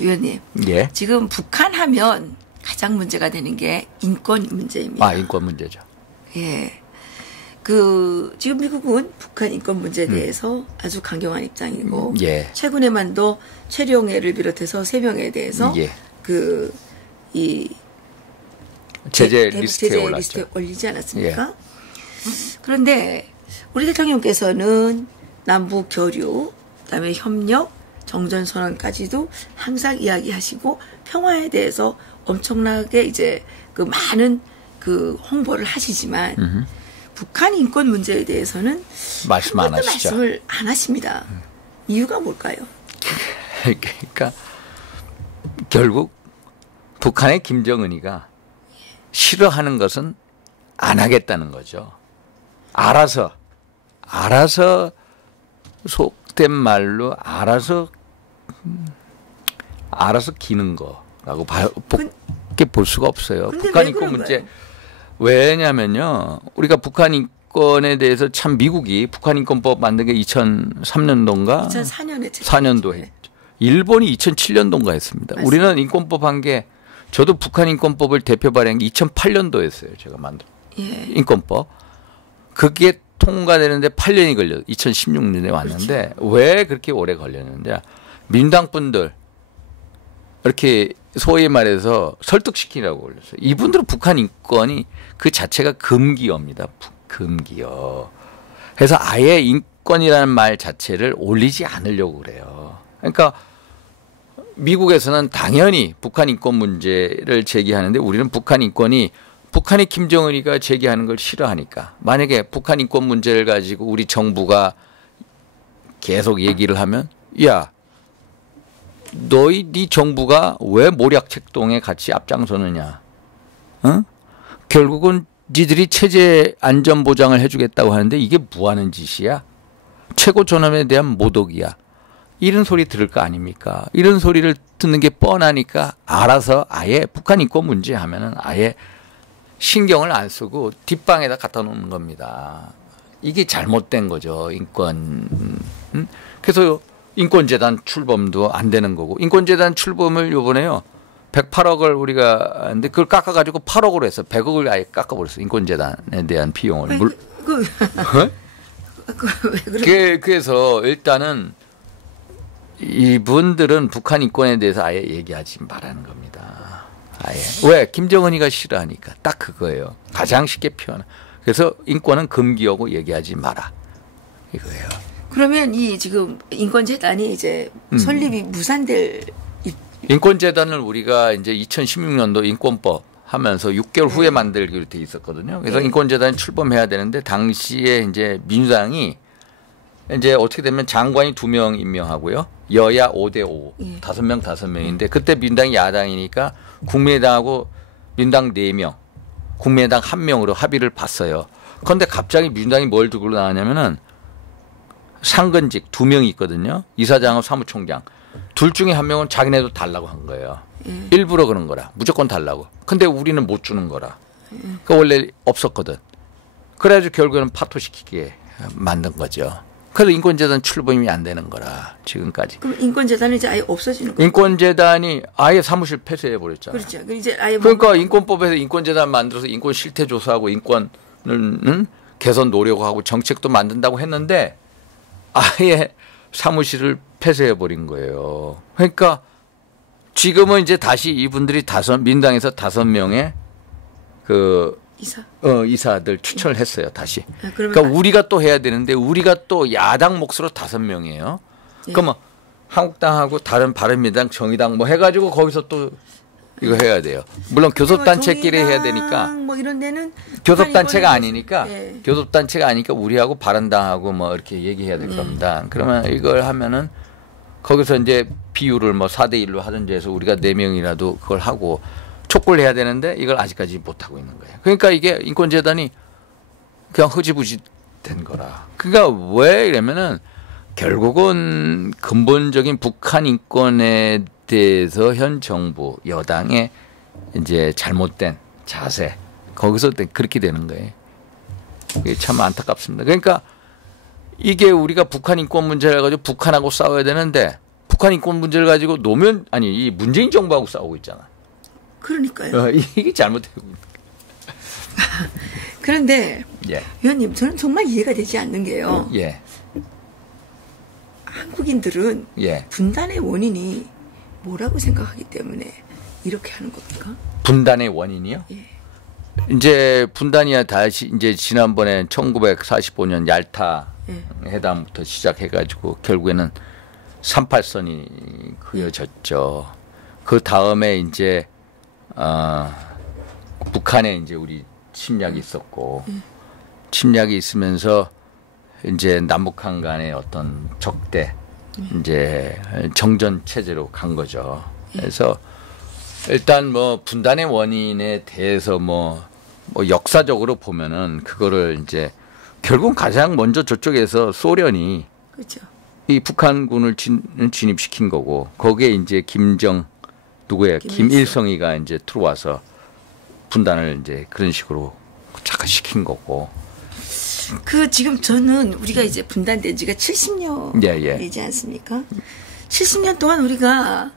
위원님, 예. 지금 북한 하면 가장 문제가 되는 게 인권 문제입니다. 아, 인권 문제죠. 예. 지금 미국은 북한 인권 문제에 대해서 아주 강경한 입장이고, 예. 최근에만도 최룡해를 비롯해서 3명에 대해서 예. 제재 리스트에 올랐죠. 리스트에 올리지 않았습니까? 예. 그런데 우리 대통령께서는 남북 교류, 그다음에 협력, 정전선언까지도 항상 이야기하시고 평화에 대해서 엄청나게 이제 많은 홍보를 하시지만 북한 인권 문제에 대해서는 말씀 안 하시죠. 말씀을 안 하십니다. 이유가 뭘까요? 그러니까 결국 북한의 김정은이가 싫어하는 것은 안 하겠다는 거죠. 알아서 속된 말로 알아서 기는 거라고 밖에 볼 수가 없어요. 북한 인권 문제. 왜냐면요. 우리가 북한 인권에 대해서 참 미국이 북한 인권법 만든 게 2003년도인가? 2004년에 4년도에 했죠. 일본이 2007년도인가 했습니다. 맞습니다. 우리는 인권법 한 게 저도 북한 인권법을 대표 발의한 게 2008년도에 했어요. 제가 만든 인권법. 그게 통과되는데 8년이 걸려요. 2016년에 왔는데 그렇죠. 왜 그렇게 오래 걸렸는데 민주당 분들 이렇게 소위 말해서 설득시키라고 올렸어요. 이분들은 북한 인권이 그 자체가 금기어입니다. 금기어. 그래서 아예 인권이라는 말 자체를 올리지 않으려고 그래요. 그러니까 미국에서는 당연히 북한 인권 문제를 제기하는데 우리는 북한 인권이 북한의 김정은이가 제기하는 걸 싫어하니까 만약에 북한 인권 문제를 가지고 우리 정부가 계속 얘기를 하면 야 네 정부가 왜 모략책동에 같이 앞장서느냐. 어? 결국은 니들이 체제 안전 보장을 해주겠다고 하는데 이게 뭐하는 짓이야. 최고 존엄에 대한 모독이야. 이런 소리 들을 거 아닙니까. 이런 소리를 듣는 게 뻔하니까 알아서 아예 북한 인권 문제 하면은 아예 신경을 안 쓰고 뒷방에다 갖다 놓는 겁니다. 이게 잘못된 거죠. 인권. 그래서 인권재단 출범도 안 되는 거고 인권재단 출범을 요번에요. 108억을 우리가 근데 그걸 깎아가지고 8억으로 해서 100억을 아예 깎아버렸어요. 인권재단에 대한 비용을. 그래서 일단은 이분들은 북한 인권에 대해서 아예 얘기하지 말라는 겁니다. 아예. 왜? 김정은이가 싫어하니까. 딱 그거예요. 가장 쉽게 표현. 그래서 인권은 금기어고 얘기하지 마라. 이거예요. 그러면 지금 인권재단이 이제 설립이 무산될 인권재단을 우리가 이제 2016년도 인권법 하면서 6개월 후에 만들기로 돼 있었거든요. 그래서 인권재단이 출범해야 되는데 당시에 이제 민주당이 이제 어떻게 되면 장관이 2명 임명하고요. 여야 5대5 5명인데 그때 민주당이 야당이니까 국민의당하고 민주당 4명 국민의당 1명으로 합의를 봤어요. 그런데 갑자기 민주당이 뭘 두고 나왔냐면은 상근직 2명이 있거든요. 이사장하고 사무총장. 둘 중에 1명은 자기네도 달라고 한 거예요. 일부러 그런 거라. 무조건 달라고. 근데 우리는 못 주는 거라. 그러니까 원래 없었거든. 그래가지고 결국에는 파토시키게 만든 거죠. 그래서 인권재단 출범이 안 되는 거라 지금까지. 그럼 인권재단은 이제 아예 없어지는 거예요? 인권재단이 아예 사무실 폐쇄해 버렸잖아요. 그렇죠. 이제 아예 그러니까 인권법에서 인권재단 만들어서 인권 실태 조사하고 인권을 개선 노력하고 정책도 만든다고 했는데 아예 사무실을 폐쇄해 버린 거예요. 그러니까 지금은 이제 다시 이분들이 민당에서 5명의 이사들 추천을 했어요. 다시. 그러니까 우리가 또 해야 되는데 우리가 또 야당 몫으로 5명이에요. 그러면 한국당하고 다른 바른미래당, 정의당 뭐 해가지고 거기서 또 이거 해야 돼요. 물론 교섭단체끼리 해야 되니까. 뭐 이런 데는 교섭단체가 아니니까 교섭단체가 아니니까 우리하고 바른당하고 뭐 이렇게 얘기해야 될 겁니다. 그러면 이걸 하면은 거기서 이제 비율을 뭐 4대1로 하든지 해서 우리가 4명이라도 그걸 하고 촉구를 해야 되는데 이걸 아직까지 못하고 있는 거예요. 그러니까 이게 인권재단이 그냥 흐지부지 된 거라. 그러니까 왜 이러면은 결국은 근본적인 북한 인권에 대해서 현 정부 여당의 이제 잘못된 자세 거기서 그렇게 되는 거예요. 이게 참 안타깝습니다. 그러니까 이게 우리가 북한 인권 문제를 가지고 북한하고 싸워야 되는데 북한 인권 문제를 가지고 노무현 아니 이 문재인 정부하고 싸우고 있잖아. 그러니까요. 이게 잘못되고. 그런데 예. 위원님 저는 정말 이해가 되지 않는 게요. 예. 한국인들은 예. 분단의 원인이 뭐라고 생각하기 때문에 이렇게 하는 겁니까? 분단의 원인이요? 예. 이제 분단이야 다시 이제 지난번에 1945년 얄타 회담부터 시작해가지고 결국에는 38선이 그어졌죠. 그 다음에 이제 북한에 이제 우리 침략이 있었고 침략이 있으면서 이제 남북한 간의 어떤 적대 이제 정전 체제로 간 거죠. 그래서 일단 뭐 분단의 원인에 대해서 뭐 역사적으로 보면은 그거를 이제 결국 가장 먼저 저쪽에서 소련이 그렇죠. 이 북한군을 진입시킨 거고 거기에 이제 김일성이가 이제 들어와서 분단을 이제 그런 식으로 착화시킨 거고. 지금 저는 우리가 이제 분단된 지가 70년이지 않습니까? 70년 동안 우리가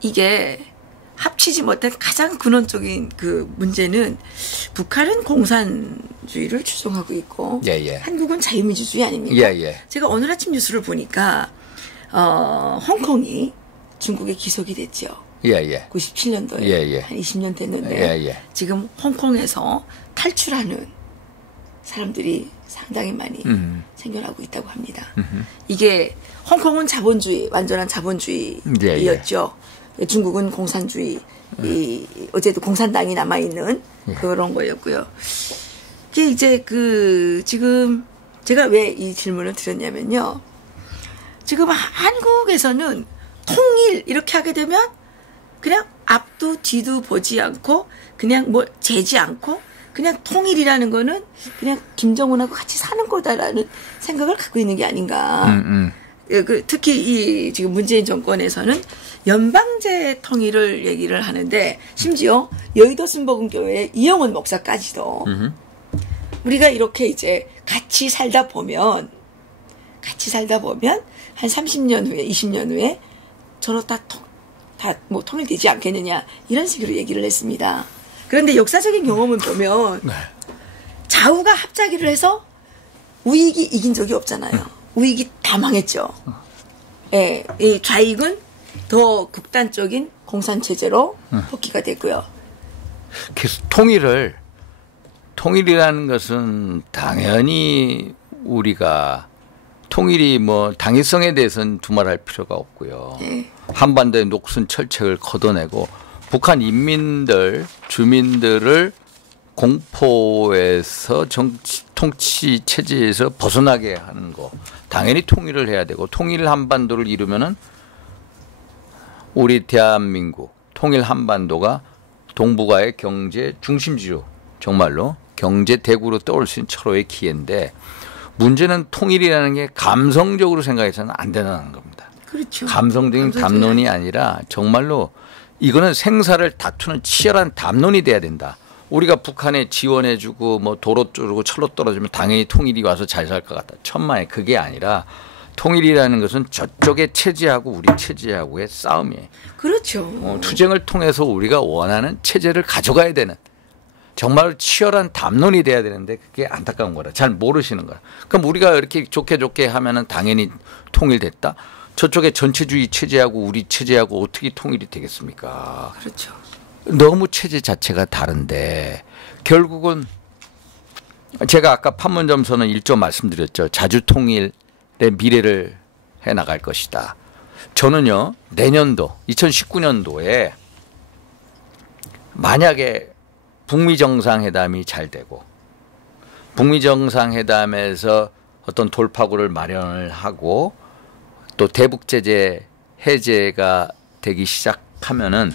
이게 합치지 못한 가장 근원적인 그 문제는 북한은 공산주의를 추종하고 있고 한국은 자유민주주의 아닙니까? 제가 오늘 아침 뉴스를 보니까 홍콩이 중국에 기속이 됐죠. 97년도에 한 20년 됐는데 지금 홍콩에서 탈출하는 사람들이 상당히 많이 생겨나고 있다고 합니다. 이게 홍콩은 자본주의, 완전한 자본주의였죠. 중국은 공산주의, 어제도 공산당이 남아있는 그런 거였고요. 이게 이제 지금 제가 왜 이 질문을 드렸냐면요. 지금 한국에서는 통일 이렇게 하게 되면 그냥 앞도 뒤도 보지 않고 그냥 뭐 재지 않고 그냥 통일이라는 거는 그냥 김정은하고 같이 사는 거다라는 생각을 갖고 있는 게 아닌가. 특히 지금 문재인 정권에서는 연방제 통일을 얘기를 하는데 심지어 여의도 순복음교회 이영원 목사까지도 우리가 이렇게 이제 같이 살다 보면 한 30년 후에 20년 후에 저러다 뭐 통일되지 않겠느냐 이런 식으로 얘기를 했습니다. 그런데 역사적인 경험을 보면 좌우가 합작기를 해서 우익이 이긴 적이 없잖아요. 우익이 다 망했죠. 예, 이 좌익은 더 극단적인 공산체제로 복귀가 됐고요. 그래서 통일이라는 것은 당연히 우리가 통일이 뭐 당위성에 대해서는 두말할 필요가 없고요. 한반도의 녹슨 철책을 걷어내고 북한 주민들을 공포에서 통치 체제에서 벗어나게 하는 거 당연히 통일을 해야 되고 통일 한반도를 이루면은 우리 대한민국 통일 한반도가 동북아의 경제 중심지로 정말로 경제 대국으로 떠올 수 있는 철호의 기회인데 문제는 통일이라는 게 감성적으로 생각해서는 안 된다는 겁니다. 그렇죠. 감성적인 담론이 아니라 정말로 이거는 생사를 다투는 치열한 담론이 돼야 된다. 우리가 북한에 지원해주고 뭐 도로 뚫고 철로 떨어지면 당연히 통일이 와서 잘 살 것 같다. 천만에 그게 아니라 통일이라는 것은 저쪽의 체제하고 우리 체제하고의 싸움이에요. 그렇죠. 투쟁을 통해서 우리가 원하는 체제를 가져가야 되는 정말 치열한 담론이 돼야 되는데 그게 안타까운 거라. 잘 모르시는 거야. 그럼 우리가 이렇게 좋게 하면은 당연히 통일됐다. 저쪽의 전체주의 체제하고 우리 체제하고 어떻게 통일이 되겠습니까? 그렇죠. 너무 체제 자체가 다른데 결국은 제가 아까 판문점서는 1조 말씀드렸죠. 자주통일의 미래를 해나갈 것이다. 저는요. 내년도 2019년도에 만약에 북미 정상회담이 잘 되고 북미 정상회담에서 어떤 돌파구를 마련을 하고 또 대북 제재 해제가 되기 시작하면은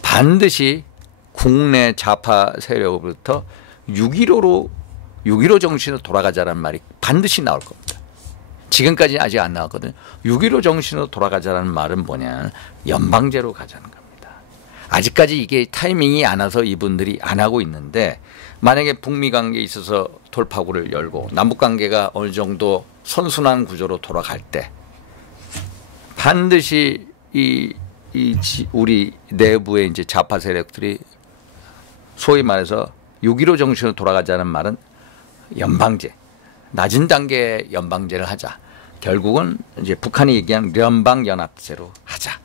반드시 국내 좌파 세력으로부터 6.15로 6.15 정신으로 돌아가자라는 말이 반드시 나올 겁니다. 지금까지 아직 안 나왔거든요. 6.15 정신으로 돌아가자라는 말은 뭐냐, 연방제로 가자는 겁니다. 아직까지 이게 타이밍이 안 와서 이분들이 안 하고 있는데, 만약에 북미 관계에 있어서 돌파구를 열고 남북 관계가 어느 정도 선순환 구조로 돌아갈 때 반드시 우리 내부의 이제 좌파 세력들이 소위 말해서 6.15 정신으로 돌아가자는 말은 연방제, 낮은 단계 연방제를 하자. 결국은 이제 북한이 얘기한 연방연합제로 하자.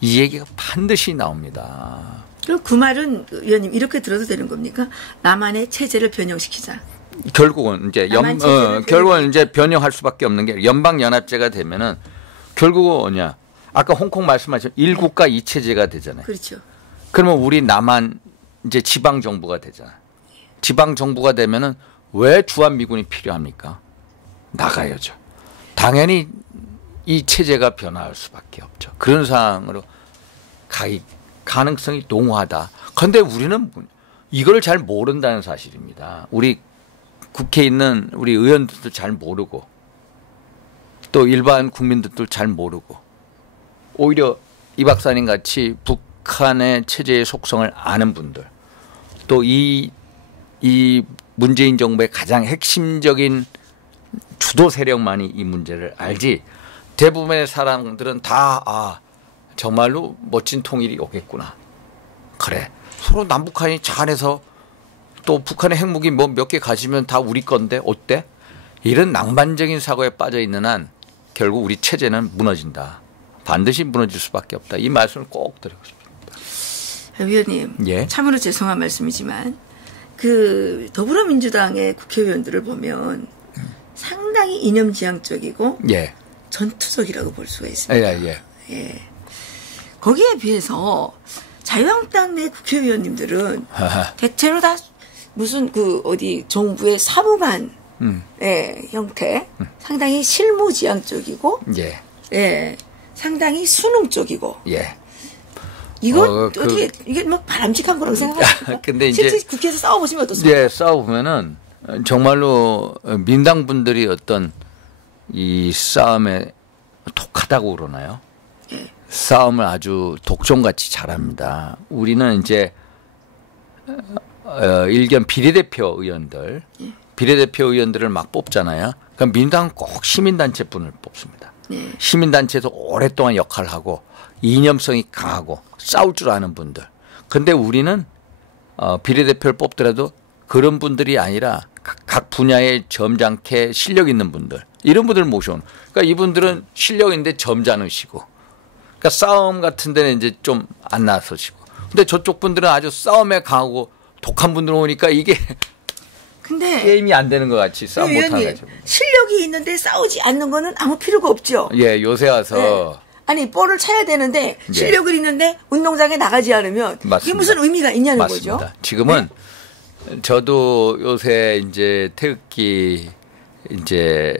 이 얘기가 반드시 나옵니다. 그럼 그 말은 의원님 이렇게 들어도 되는 겁니까? 남한의 체제를 변형시키자. 결국은 이제 결국은 이제 변형할 수밖에 없는 게 연방연합제가 되면은 결국은 뭐냐? 아까 홍콩 말씀하신 1국가 2체제가 되잖아요. 그렇죠. 그러면 우리 남한 이제 지방 정부가 되잖아요. 지방 정부가 되면은 왜 주한미군이 필요합니까? 나가야죠. 당연히 이 체제가 변화할 수밖에 없죠. 그런 상황으로 가능성이 농후하다. 그런데 우리는 이걸 잘 모른다는 사실입니다. 우리 국회에 있는 우리 의원들도 잘 모르고 또 일반 국민들도 잘 모르고 오히려 이 박사님 같이 북한의 체제의 속성을 아는 분들 또 이 문재인 정부의 가장 핵심적인 주도 세력만이 이 문제를 알지 대부분의 사람들은 다 정말로 멋진 통일이 오겠구나. 그래. 서로 남북한이 잘해서 또 북한의 핵무기 뭐 몇 개 가지면 다 우리 건데 어때? 이런 낭만적인 사고에 빠져 있는 한 결국 우리 체제는 무너진다. 반드시 무너질 수밖에 없다. 이 말씀을 꼭 드리고 싶습니다. 위원님, 예? 참으로 죄송한 말씀이지만 그 더불어민주당의 국회의원들을 보면 상당히 이념지향적이고 예. 전투적이라고 볼 수가 있습니다. 예. 거기에 비해서 자유한국당 내 국회의원님들은 대체로 다 무슨 정부의 사무관의 형태, 상당히 실무지향적이고, 예, 상당히 수능적이고, 예. 이건 어떻게 이게 뭐 바람직한 거라고 생각하십니까? 근데 이제 실제 국회에서 싸워보시면 어떻습니까? 예, 싸워보면은 정말로 민당 분들이 어떤 이 싸움에 독하다고 그러나요? 예. 싸움을 아주 독종같이 잘합니다. 우리는 이제 일견 비례대표 의원들, 비례대표 의원들을 막 뽑잖아요. 그럼 민당은 꼭 시민단체 분을 뽑습니다. 시민단체에서 오랫동안 역할을 하고 이념성이 강하고 싸울 줄 아는 분들. 그런데 우리는 비례대표를 뽑더라도 그런 분들이 아니라 각 분야에 점잖게 실력 있는 분들, 이런 분들 모셔오는. 그러니까 이분들은 실력 있는데 점잖으시고, 그러니까 싸움 같은 데는 이제 좀 안 나서시고. 근데 저쪽 분들은 아주 싸움에 강하고 독한 분들 오니까 이게 근데 게임이 안 되는 것 같이 싸움 못하는 거죠. 실력이 있는데 싸우지 않는 거는 아무 필요가 없죠. 예, 요새 와서. 네. 아니, 볼을 차야 되는데 실력을 있는데 운동장에 나가지 않으면 맞습니다. 이게 무슨 의미가 있냐는 맞습니다. 거죠. 지금은 저도 요새 이제 태극기 이제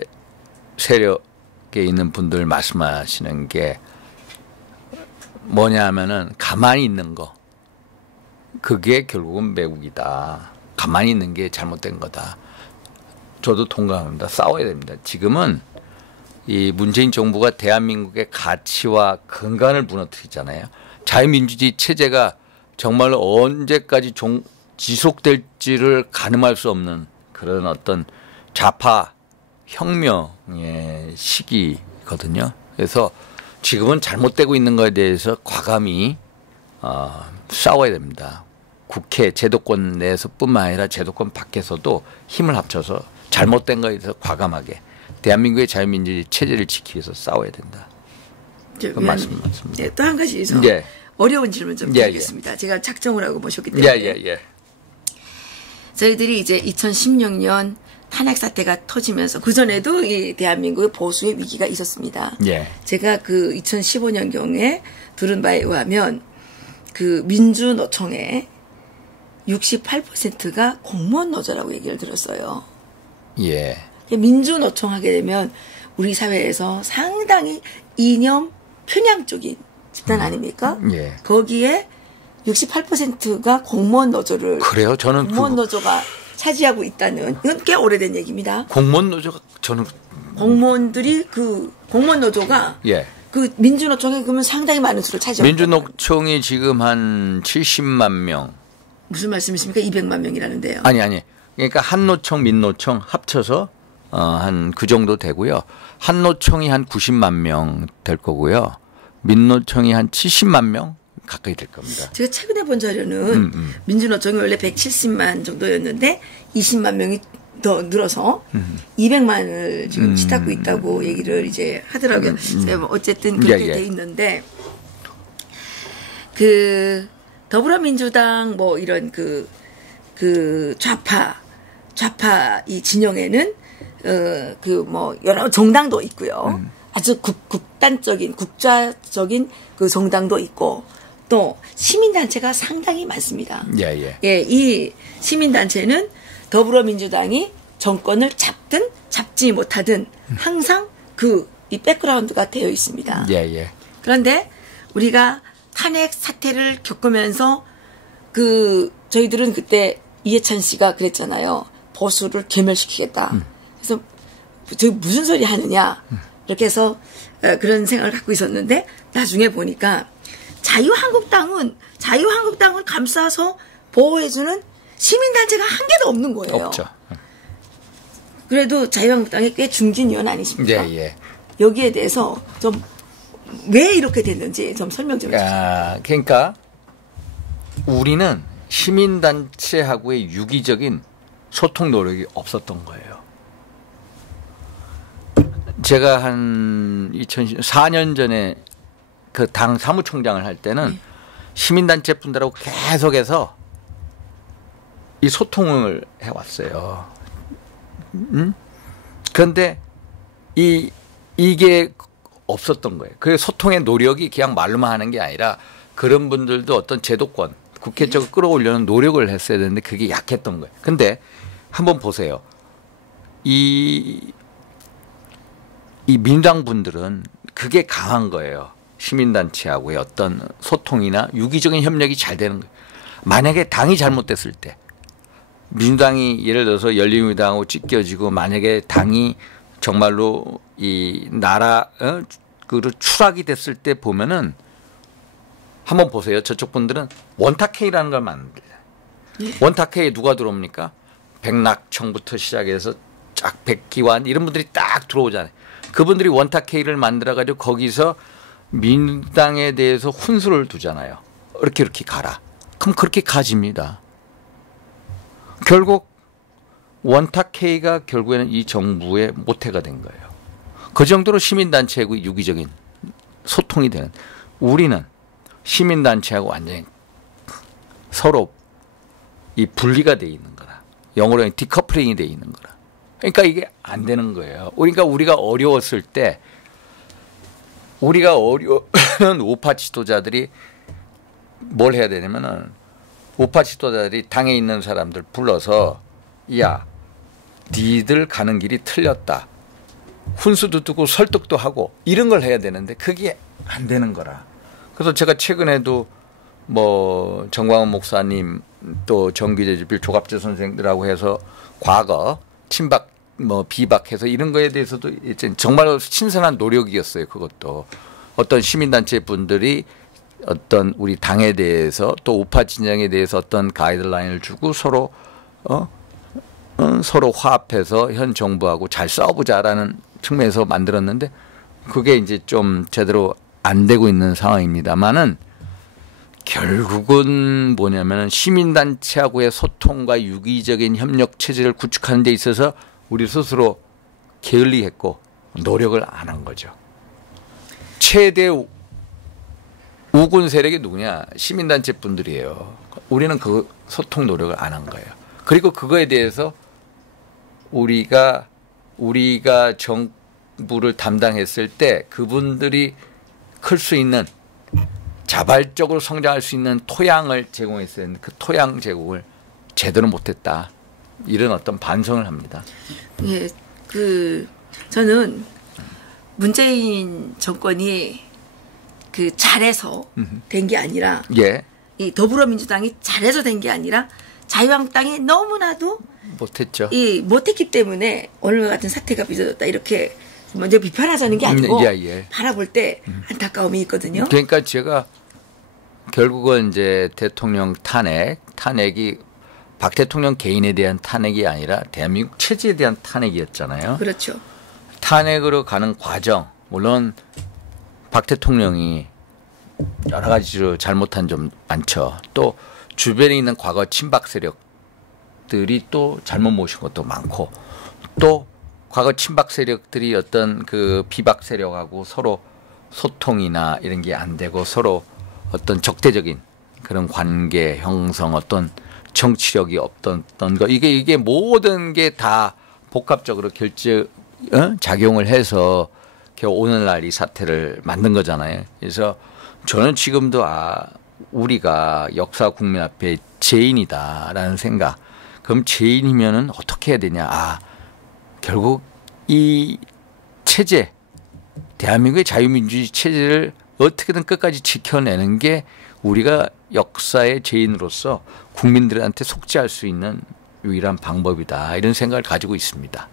세력에 있는 분들 말씀하시는 게 뭐냐 하면은 가만히 있는 거. 그게 결국은 매국이다. 가만히 있는 게 잘못된 거다. 저도 동감합니다. 싸워야 됩니다. 지금은 이 문재인 정부가 대한민국의 가치와 근간을 무너뜨리잖아요. 자유민주주의 체제가 정말 언제까지 지속될지를 가늠할 수 없는 그런 어떤 좌파 혁명의 시기거든요. 그래서 지금은 잘못되고 있는 것에 대해서 과감히 싸워야 됩니다. 국회 제도권 내에서뿐만 아니라 제도권 밖에서도 힘을 합쳐서 잘못된 것에 대해서 과감하게 대한민국의 자유민주주의 체제를 지키기 위해서 싸워야 된다. 맞습니다. 네, 또 한 가지 어려운 질문 좀 드리겠습니다. 제가 작정을 하고 모셨기 때문에. 저희들이 이제 2016년 탄핵 사태가 터지면서 그전에도 이 대한민국의 보수의 위기가 있었습니다. 제가 그 2015년경에 들은 바에 의하면 그 민주노총의 68%가 공무원 노조라고 얘기를 들었어요. 민주노총 하게 되면 우리 사회에서 상당히 이념 편향적인 집단 아닙니까? 거기에 68%가 공무원 노조를. 그래요? 저는 공무원 노조가 차지하고 있다는 이건 꽤 오래된 얘기입니다. 공무원 노조가 저는 공무원들이 그 공무원 노조가 예. 그 민주노총에 그러면 상당히 많은 수를 차지하고 민주노총이 지금 한 70만 명. 무슨 말씀이십니까? 200만 명이라는데요. 아니. 그러니까 한노총, 민노총 합쳐서 한 그 정도 되고요. 한노총이 한 90만 명 될 거고요. 민노총이 한 70만 명 가까이 될 겁니다. 제가 최근에 본 자료는 민주노총이 원래 170만 정도였는데 20만 명이 더 늘어서 200만을 지금 치닫고 있다고 얘기를 이제 하더라고요. 어쨌든 그렇게 돼 있는데 그 더불어민주당 뭐 이런 그 좌파 이 진영에는 그 뭐 여러 정당도 있고요. 아주 국단적인 국자적인 그 정당도 있고 또 시민단체가 상당히 많습니다. 예, 이 시민단체는 더불어민주당이 정권을 잡든 잡지 못하든 항상 이 백그라운드가 되어 있습니다. 예. 그런데 우리가 탄핵 사태를 겪으면서 저희들은 그때 이해찬 씨가 그랬잖아요. 보수를 괴멸시키겠다. 그래서 저기 무슨 소리 하느냐. 이렇게 해서 그런 생각을 갖고 있었는데 나중에 보니까 자유한국당을 감싸서 보호해주는 시민단체가 한 개도 없는 거예요. 없죠. 그래도 자유한국당이 꽤 중진 의원 아니십니까? 예. 여기에 대해서 좀 왜 이렇게 됐는지 좀 설명 좀 해주세요. 그러니까 우리는 시민단체하고의 유기적인 소통 노력이 없었던 거예요. 제가 한 2004년 전에 그 당 사무총장을 할 때는 시민단체 분들하고 계속해서 이 소통을 해왔어요. 그런데 이게 없었던 거예요. 그 소통의 노력이 그냥 말로만 하는 게 아니라 그런 분들도 어떤 제도권, 국회 쪽을 끌어올려는 노력을 했어야 되는데 그게 약했던 거예요. 근데 한번 보세요. 이 민주당 분들은 그게 강한 거예요. 시민단체하고의 어떤 소통이나 유기적인 협력이 잘 되는 거예요. 만약에 당이 잘못됐을 때 민주당이 예를 들어서 열린우리당하고 찢겨지고 만약에 당이 정말로 이 나라 추락이 됐을 때 보면은 한번 보세요. 저쪽 분들은 원탁회의라는 걸 만듭니다. 원탁회의에 누가 들어옵니까? 백낙청부터 시작해서 쫙 백기환 이런 분들이 딱 들어오잖아요. 그분들이 원탁회의를 만들어가지고 거기서 민주당에 대해서 훈수를 두잖아요. 이렇게 가라. 그럼 그렇게 가집니다. 결국 원탁회의가 결국에는 이 정부의 모태가 된 거예요. 그 정도로 시민단체하고 유기적인 소통이 되는. 우리는 시민단체하고 완전히 서로 이 분리가 돼 있는 거라. 영어로는 디커플링이 돼 있는 거라. 그러니까 이게 안 되는 거예요. 그러니까 우리가 어려웠을 때 우리가 어려운 우파 지도자들이 뭘 해야 되냐면은 우파 지도자들이 당에 있는 사람들 불러서 야, 니들 가는 길이 틀렸다. 훈수도 두고 설득도 하고 이런 걸 해야 되는데 그게 안 되는 거라. 그래서 제가 최근에도 뭐 정광훈 목사님 또 정기재집필 조갑재 선생들하고 해서 과거 친박 뭐 비박해서 이런 거에 대해서도 정말 신선한 노력이었어요. 그것도 어떤 시민단체 분들이 어떤 우리 당에 대해서 또 우파 진영에 대해서 어떤 가이드라인을 주고 서로 서로 화합해서 현 정부하고 잘 싸워보자라는 측면에서 만들었는데 그게 이제 좀 제대로 안 되고 있는 상황입니다만은 결국은 뭐냐면 시민단체하고의 소통과 유기적인 협력 체제를 구축하는 데 있어서 우리 스스로 게을리했고 노력을 안 한 거죠. 최대 우군 세력이 누구냐? 시민단체 분들이에요. 우리는 그 소통 노력을 안 한 거예요. 그리고 그거에 대해서 우리가 정부를 담당했을 때 그분들이 클 수 있는 자발적으로 성장할 수 있는 토양을 제공했어야 했는데 그 토양 제공을 제대로 못했다. 이런 어떤 반성을 합니다. 예, 저는 문재인 정권이 잘해서 된 게 아니라 예. 이 더불어민주당이 잘해서 된 게 아니라 자유한국당이 너무나도 못했죠. 못했기 때문에 오늘과 같은 사태가 빚어졌다 이렇게 먼저 비판하자는 게 아니고 바라볼 때 안타까움이 있거든요. 그러니까 제가 결국은 이제 대통령 탄핵이 박 대통령 개인에 대한 탄핵이 아니라 대한민국 체제에 대한 탄핵이었잖아요. 그렇죠. 탄핵으로 가는 과정, 물론 박 대통령이 여러 가지로 잘못한 점 많죠. 또 주변에 있는 과거 친박 세력들이 또 잘못 모신 것도 많고, 또 과거 친박 세력들이 어떤 그 비박 세력하고 서로 소통이나 이런 게 안 되고 서로 어떤 적대적인 그런 관계 형성, 어떤 정치력이 없던 거, 이게 모든 게 다 복합적으로 작용을 해서 오늘날 이 사태를 만든 거잖아요. 그래서 저는 지금도 우리가 역사 국민 앞에 죄인이다라는 생각. 그럼 죄인이면은 어떻게 해야 되냐? 결국 이 체제, 대한민국의 자유민주주의 체제를 어떻게든 끝까지 지켜내는 게 우리가 역사의 죄인으로서 국민들한테 속죄할 수 있는 유일한 방법이다. 이런 생각을 가지고 있습니다.